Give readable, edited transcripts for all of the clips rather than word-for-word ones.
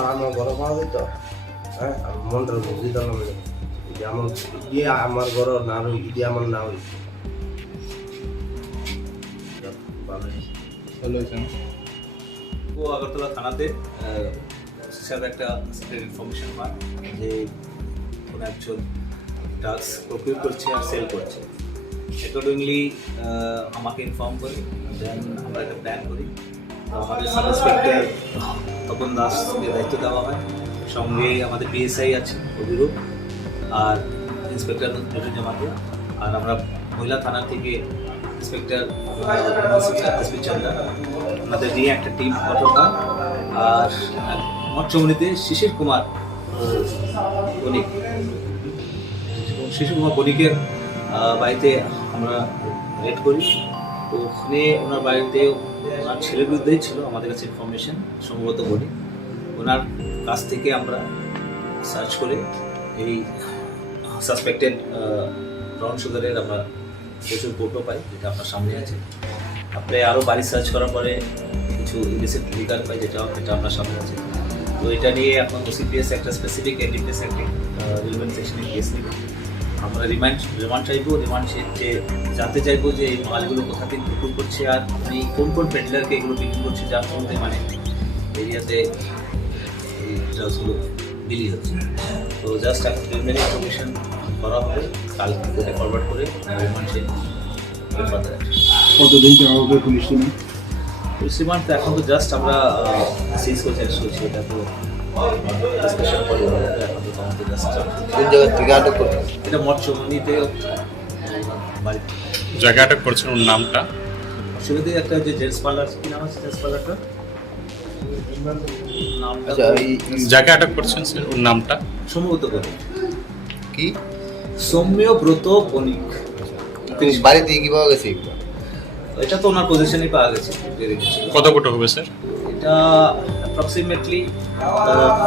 সারানো ঘর পাওয়া যেত হ্যাঁ মনটার বুঝি তো যেমন ইয়ে আমার ঘর না হই ইডি আমার না হই ভালো হয়েছে না? ও আগরতলা থানাতে হিসাবে একটা ইনফরমেশন পান যে কোনো একজন ড্রাগস প্রকিউর করছে আর সেল করছে। অ্যাকর্ডিংলি আমাকে ইনফর্ম করে, দেন আমরা একটা প্ল্যান করি। আমাদের সাব ইন্সপেক্টর তপন দাসকে দায়িত্ব দেওয়া হয়, সঙ্গে আমাদের পিএসআই আছে অভিরূপ আর ইন্সপেক্টর জামাতে, আর আমরা মহিলা থানা থেকে ইন্সপেক্টর এসপি চন্দা আমাদের নিয়ে একটা টিম গঠন হয়। আর মৎস্যমণিতে শিশির কুমার বণিক, শিশির কুমার বণিকের বাড়িতে আমরা রেড করি। তো ওখানে ওনার বাড়িতে ওনার ছেলের বিরুদ্ধেই ছিল আমাদের কাছে ইনফরমেশন, সম্ভবত বণিক। ওনার কাছ থেকে আমরা সার্চ করে এই সাসপেক্টেড ব্রাউন সুগারের আমরা প্রচুর ফটো পাই, যেটা আপনার সামনে আছে। আপনি আরও বাড়ি সার্চ করার পরে কিছু ইলিসিট লিগার পাই, যেটা আপনার সামনে আছে। তো এটা নিয়ে এখন ওসিপিএস একটা স্পেসিফিক এনডিপিএস অ্যাক্টে রিমান্ড সেকশনে কেস নেবে। আমরা রিমান্ড চাইবো, রিমান্ড যে জানতে চাইবো যে এই মালগুলো কোথা থেকে বিক্রি করছে আর কোন কোন পেডলারকে এগুলো বিক্রি করছে, যার মধ্যে মানে এরিয়াতে এই ড্রাগসগুলো বিলি হচ্ছে। তো জাস্ট একটা প্রিলিমিনারি ইনফরমেশন করা হবে, কালকে কোর্টে ফরওয়ার্ড করে রিমান্ড চেয়ে ফার্দার। কতদিন কি হবে পুলিশ টিমে? পুলিশ রিমান্ড তো এখন তো জাস্ট আমরা সিজ করছি, এটা তো ডিসকাশন করে এখন তো আমাদের জাস্ট কোন জায়গা থেকে আটক করতে এটা মৎস্যমণিতে বাড়ি জায়গা আটক করছেন, ওর নামটা? মৎস্যমণিতে একটা যে জেন্টস পার্লার, কি নাম আছে জেন্টস পার্লারটা? নামটা আচ্ছা এই জায়গা আটক করছেন স্যার, ওর নামটা? সম্ভবত বণিক, কি সৌম্যব্রত বণিক। বাড়ি থেকে কি পাওয়া গেছে? এটা তো ওনার পজিশনে পাওয়া গেছে। কত কোটি হবে স্যার? এটা অ্যাপ্রক্সিমেটলি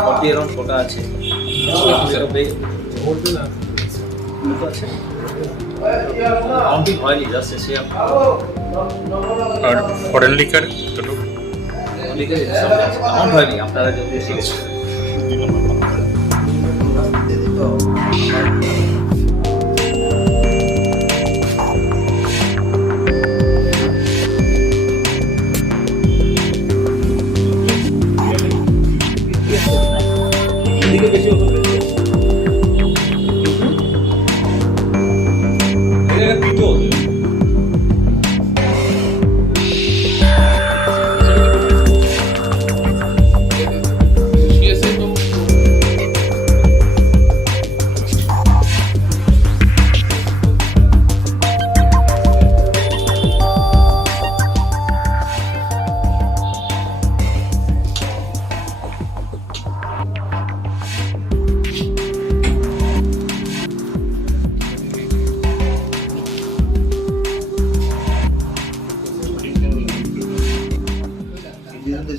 40 অ্যারাউন্ড কোটা আছে। কাউন্টিং হয়নি, জাস্ট এসে আর ফরেন লিকার কতটুকু? কাউন্ট হয়নি, আপনারা যদি শিখেছেন। বেশি হতো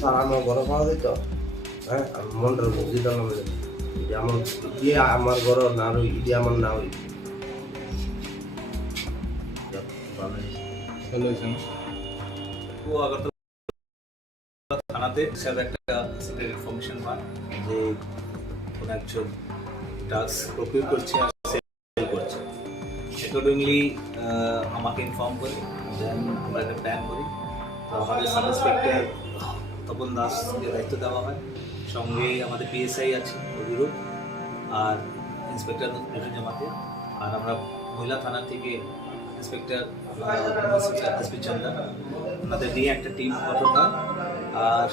সারানো ঘর পাওয়া যেত হ্যাঁ মনটার বুঝি তো যেমন ইয়ে আমার ঘর না হই ইডি আমার না হই ভালো হয়েছে না? ও আগরতলা থানাতে হিসাবে একটা ইনফরমেশন পান যে কোনো একজন ড্রাগস প্রকিউর করছে আর সেল করছে। অ্যাকর্ডিংলি আমাকে ইনফর্ম করে, দেন আমরা একটা প্ল্যান করি। তো আমাদের সাব ইন্সপেক্টর তপন দাসকে দায়িত্ব দেওয়া হয়, সঙ্গে আমাদের পিএসআই আছে অভিরূপ আর ইন্সপেক্টর জামাতে, আর আমরা মহিলা থানা থেকে ইন্সপেক্টর এসপি চন্দা ওনাদের নিয়ে একটা টিম গঠন হয়। আর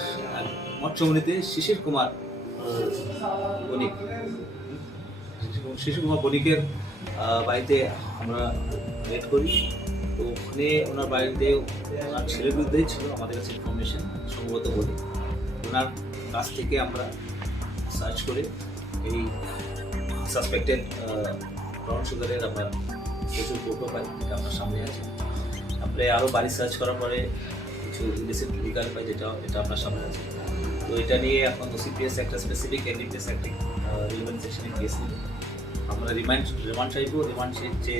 মৎস্যমণিতে শিশির কুমার বণিক, শিশির কুমার বণিকের বাড়িতে আমরা রেড করি। তো ওখানে ওনার বাড়িতে ওনার ছেলের বিরুদ্ধেই ছিল আমাদের কাছে ইনফরমেশন, সম্ভবত বণিক। ওনার কাছ থেকে আমরা সার্চ করে এই সাসপেক্টেড ব্রাউন সুগারের আমরা প্রচুর ফটো পাই, যেটা আপনার সামনে আছে। আপনি আরও বাড়ি সার্চ করার পরে কিছু ইলিসিট লিগার পাই, যেটা আপনার সামনে আছে। তো এটা নিয়ে এখন ওসিপিএস একটা স্পেসিফিক এনডিপিএস অ্যাক্টে রিমান্ড সেকশনে কেস নেবে। আমরা রিমান্ড চাইবো, রিমান্ড যে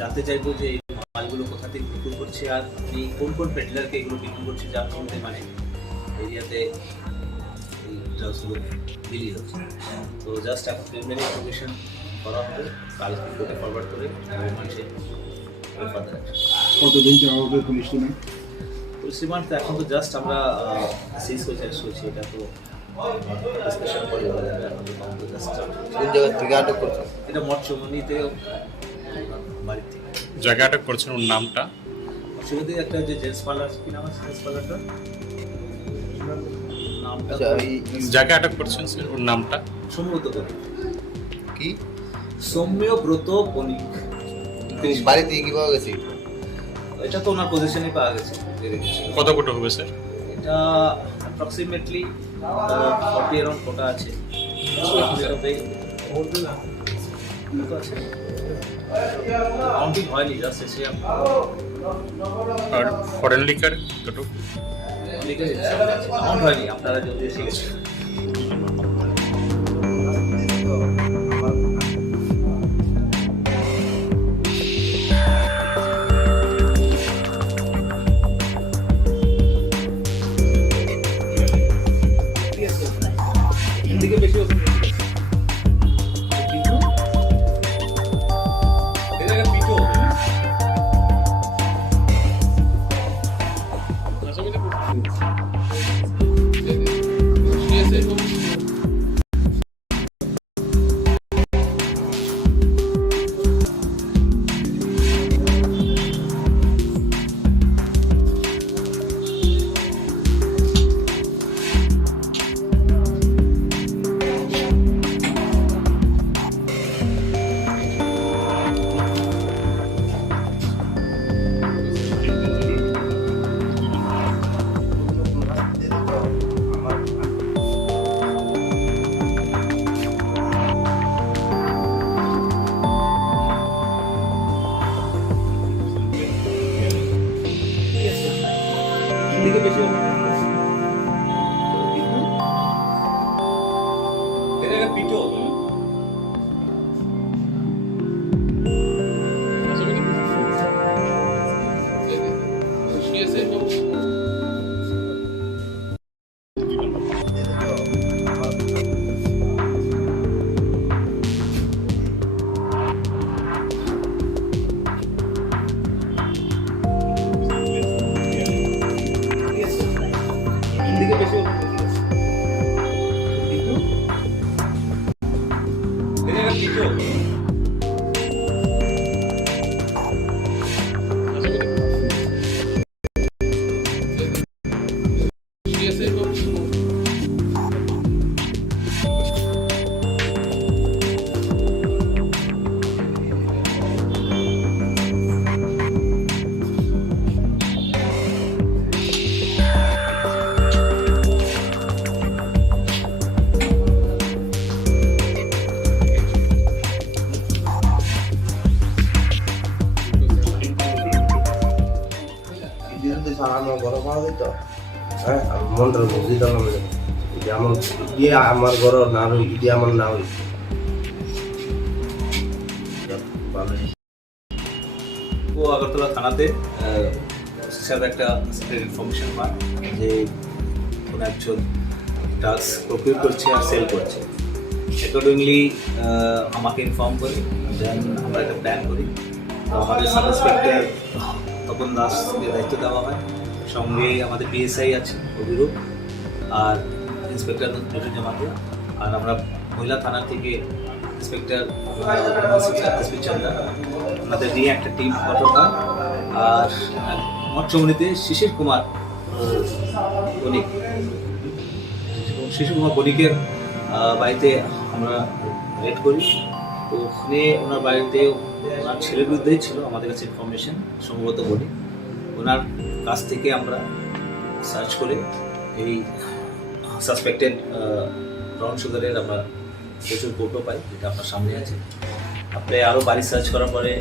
জানতে চাইবো যে এই মালগুলো কোথা থেকে বিক্রি করছে আর কোন কোন পেডলারকে এগুলো বিক্রি করছে, যার মধ্যে মানে এরিয়াতে এই ড্রাগসগুলো বিলি হচ্ছে। তো জাস্ট এখন প্রিলিমিনারি ইনফরমেশন করা হবে, কালকে কোর্টে ফরওয়ার্ড করে রিমান্ডে ফার্দার অ্যাকশন। কতদিন চাওয়া হবে পুলিশ টিমে? পুলিশ রিমান্ড তো এখন তো জাস্ট আমরা সিজ করে চেক করছি, এটা তো ডিসকাশন করে বলা যাবে। এখন তো তদন্ত জাস্ট কোন জায়গা থেকে আটক করছে? এটা মৎস্যমণিতে বাড়ির থেকে জায়গা আটক করছেন ওর নামটা? মৎস্যমণিতে একটা যে জেন্টস পার্লার, কি নাম আছে জেন্টস পার্লারটা? নামটা আচ্ছা, জায়গা আটক করছেন স্যার ওর নামটা? সম্ভবত করে কি সৌম্যব্রত বণিক। বাড়ি থেকে কি পাওয়া গেছে? এটা তো ওনার পজিশনে পাওয়া গেছে। কত কোটি হবে স্যার? এটা অ্যাপ্রক্সিমেটলি 40 অ্যারাউন্ড কোটা আছে। কাউন্টিং হয়নি, জাস্ট এসে আর ফরেন লিকার কত? কাউন্ট হয়নি, আপনারা যদি এসে গেছে। এদিকে বেশি ওখানে বেশি পিটো আমার ঘর পাওয়া যেত, হ্যাঁ মনটার বুঝি দিলাম যে আমার ইয়ে আমার ঘর না হই, ইডি আমার না হই ও আগরতলা থানাতে হিসাবে একটা সিক্রেট ইনফরমেশন পায় যে কোনো একজন ড্রাগস প্রকিউর করছে আর সেল করছে। অ্যাকর্ডিংলি আমাকে ইনফর্ম করি, দেন আমরা একটা প্ল্যান করি। তো আমাদের সাব ইন্সপেক্টর তপন দাসকে দায়িত্ব দেওয়া হয়, সঙ্গে আমাদের পিএসআই আছে অভিরূপ আর ইন্সপেক্টর নুরুজ্জামান, আর আমরা মহিলা থানা থেকে ইন্সপেক্টর এসপি চন্দা, ওনাদের নিয়ে একটা টিম গঠন হয়। আর মৎস্যমণিতে শিশির কুমার বণিক, শিশির কুমার বণিকের বাড়িতে আমরা রেড করি। তো ওখানে ওনার বাড়িতে ওনার ছেলের বিরুদ্ধেই ছিল আমাদের কাছে ইনফরমেশন, সম্ভবত বণিক। ওনার কাছ থেকে আমরা সার্চ করে এই সাসপেক্টেড ব্রাউন সুগারের আমরা প্রচুর ফটো পাই, যেটা আপনার সামনে আছে। আপনি আরও বাড়ি সার্চ করার পরে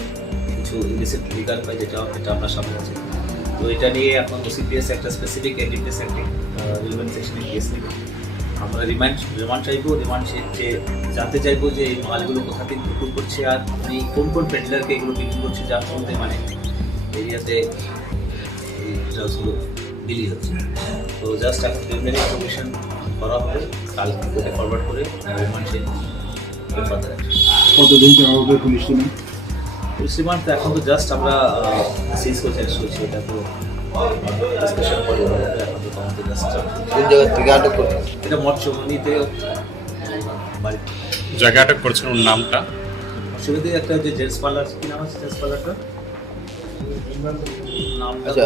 কিছু ইলিসিট লিগার পাই, যেটা আপনার সামনে আছে। তো এটা নিয়ে এখন ওসিপিএস একটা স্পেসিফিক এনডিপিএস অ্যাক্টিং রিলেভেন্ট সেকশনে কেস নেবে। আমরা রিমান্ড চাইবো, রিমান্ড যে জানতে চাইবো যে এই মালগুলো কোথা থেকে বিক্রি করছে আর উনি কোন কোন পেডলারকে এগুলো বিক্রি করছে, যার মধ্যে মানে এরিয়াতে এই ড্রাগসগুলো বিলি হচ্ছে। তো জাস্ট এখন প্রিলিমিনারি ইনফরমেশন করা হবে, কালকে কোর্টে ফরওয়ার্ড করে রিমান্ড চেয়ে ফার্দার কতদিন চাওয়া হবে পুলিশ টিমে? পুলিশ রিমান্ড তো এখন তো জাস্ট আমরা সিজ করছি এটা তো ডিসকাশন করে এখন তো তদন্ত জাস্ট কোন জায়গা থেকে আটক করছেন? এটা মৎস্যমণিতে বাড়ি যাকে আটক করছেন ওর নামটা? মৎস্যমণিতে একটা যে জেন্টস পার্লার, কি নাম আছে জেন্টস পার্লারটা? নামটা আচ্ছা,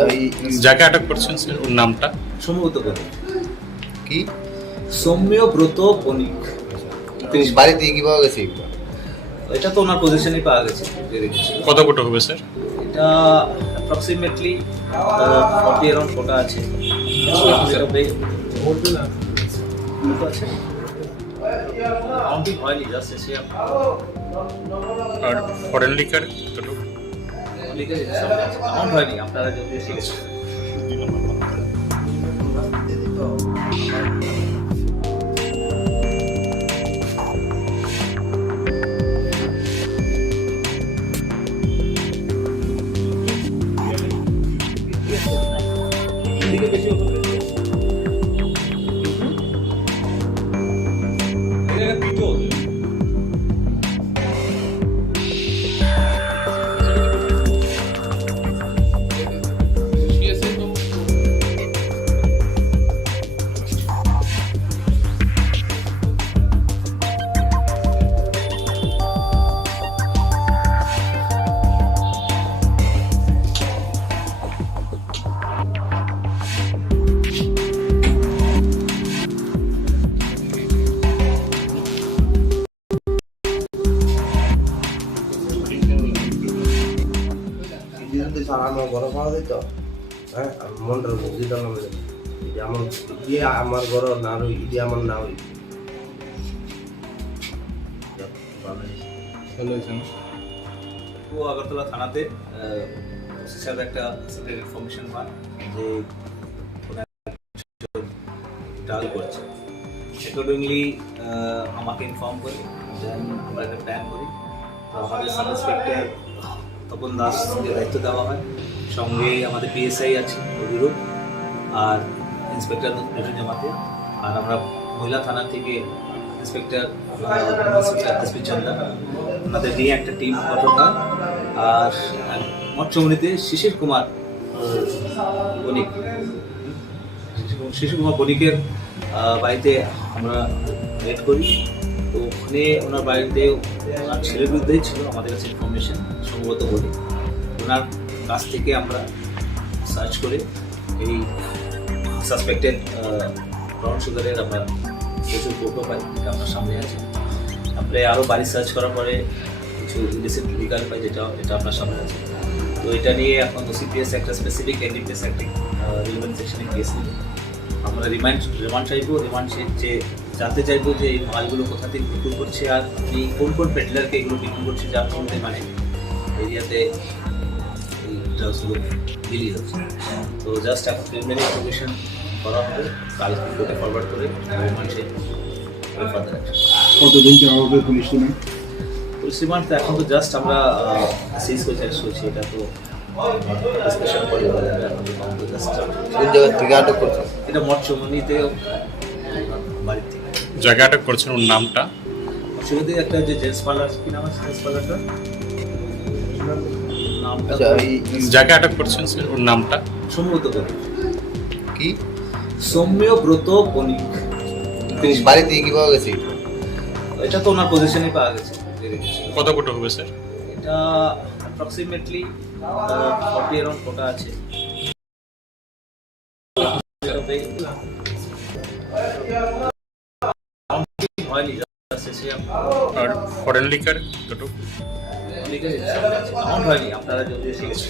যাকে আটক করছেন স্যার ওর নামটা? সম্ভবত বণিক, কি সৌম্যব্রত বণিক। বাড়ি থেকে কি পাওয়া গেছে? এটা তো ওনার পজিশনেই পাওয়া গেছে, দেখেছি। কত কোটি হবে স্যার? এটা অ্যাপ্রক্সিমেটলি 40 অ্যারাউন্ড কোটা আছে। কাউন্টিং হয়নি, জাস্ট এসে আর ফরেন লিকার কতটুকু? কাউন্ট হয়নি, আপনারা যদি এসে গেছে। যদি স্যার আমার ঘর পাওয়া যেত, হ্যাঁ আমি মনটা বুঝিতাম না। এটা আমার ইয়ে আমার ঘর না রই, ইডি আমার না হই। আগরতলা থানাতে সিসার একটা সিক্রেট ইনফরমেশন পায় যে ডাল করছে। অ্যাকর্ডিংলি আমাকে ইনফর্ম করি, দেন আমরা একটা প্ল্যান করি। তো আমাদের সাব ইন্সপেক্টর তপন দাসকে দায়িত্ব দেওয়া হয়, সঙ্গে আমাদের পিএসআই আছে অভিরূপ, আর ইন্সপেক্টর জামাতে, আর আমরা মহিলা থানা থেকে ইন্সপেক্টর এসপি চন্দা, ওনাদের নিয়ে একটা টিম গঠন হয়। আর মৎস্যমণিতে শিশির কুমার বণিক, শিশির কুমার বণিকের বাড়িতে আমরা রেড করি। তো ওখানে ওনার বাড়িতে ওনার ছেলের বিরুদ্ধেই ছিল আমাদের কাছে ইনফরমেশন, সম্ভবত বলি। ওনার কাছ থেকে আমরা সার্চ করে এই সাসপেক্টেড ব্রাউন সুগারের আমরা প্রচুর ফটো পাই, এটা আপনার সামনে আছে। তারপরে আরও বাড়ি সার্চ করার পরে কিছু ইলিসিট লিগাল পাই, এটা আপনার সামনে আছে। তো এটা নিয়ে এখন ওসিপিএস একটা স্পেসিফিক এনডিপিএস অ্যাক্টিং রিলেভেন্ট সেকশনে কেস নিয়ে আমরা রিমান্ড চাইবো। রিমান্ড যে জানতে চাইবো যে এই মালগুলো কোথা থেকে বিক্রি করছে, আর আপনি কোন কোন পেটলারকে এগুলো বিক্রি করছে, যার মধ্যে মানে এরিয়াতে এই ড্রাগসগুলো বিলি হচ্ছে। তো জাস্ট এখন প্রিলিমিনারি ইনফরমেশন করা হবে, কালকে কোর্টে ফরওয়ার্ড করে রিমান্ড চেয়ে ফার্দার অ্যাকশন। কতদিন চাওয়া হবে পুলিশ টিমে? পুলিশ রিমান্ড তো এখন তো জাস্ট আমরা সিজ করছি এটা তো ডিসকাশন করে এখন তো তদন্ত জাস্ট কোন জায়গা থেকে আটক করছেন? এটা মৎস্যমণিতে বাড়ি থেকে। যাকে আটক করছেন ওর নামটা? মৎস্যমণিতে একটা যে জেন্টস পার্লার, কি নাম আছে জেন্টস পার্লারটা? নামটা আচ্ছা, যাকে আটক করছেন স্যার ওর নামটা? সম্ভবত বণিক, কি সৌম্যব্রত বণিক। বাড়ি থেকে কি পাওয়া গেছে? এটা তো ওনার পজিশনেই পাওয়া গেছে, দেখেছি। কত কোটি হবে স্যার? এটা অ্যাপ্রক্সিমেটলি 40 অ্যারাউন্ড কোটা আছে। হয়নি, জাস্ট এসে আর ফরেন লিকার কতটুকু? কাউন্ট হয়নি, আপনারা যদি এসে গেছে।